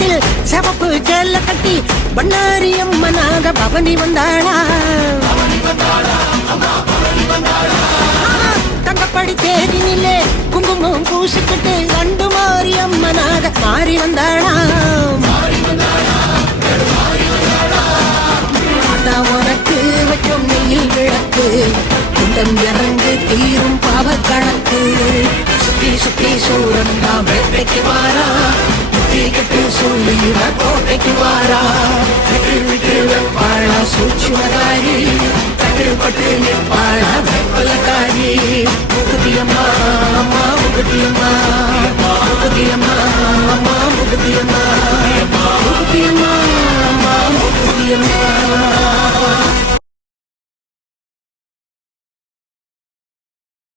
கழுத்தில் சிவப்பு சேல கட்டி பண்ணாரி அம்மனாக பவனி வந்தாளா. தங்கப்படி தேரினிலே குங்குமம் பூசிக்கிட்டு கண்டு மாறி அம்மனாக மாறி வந்தாளா. உனக்கு வைக்கும் நெய்யில் விளக்கு குண்டம் இறங்கு தீரும் பாவ கணக்கு. சுத்தி சுத்தி சூரந்தா வேட்டைக்கு வாரா, முத்தி கட்டு சொல்லி கோட்டைக்கு வாரா. விட்டு விட்டு வெப்பாளா சூட்சுமதாரி, கட்டுப்பட்டு நிற்பாளா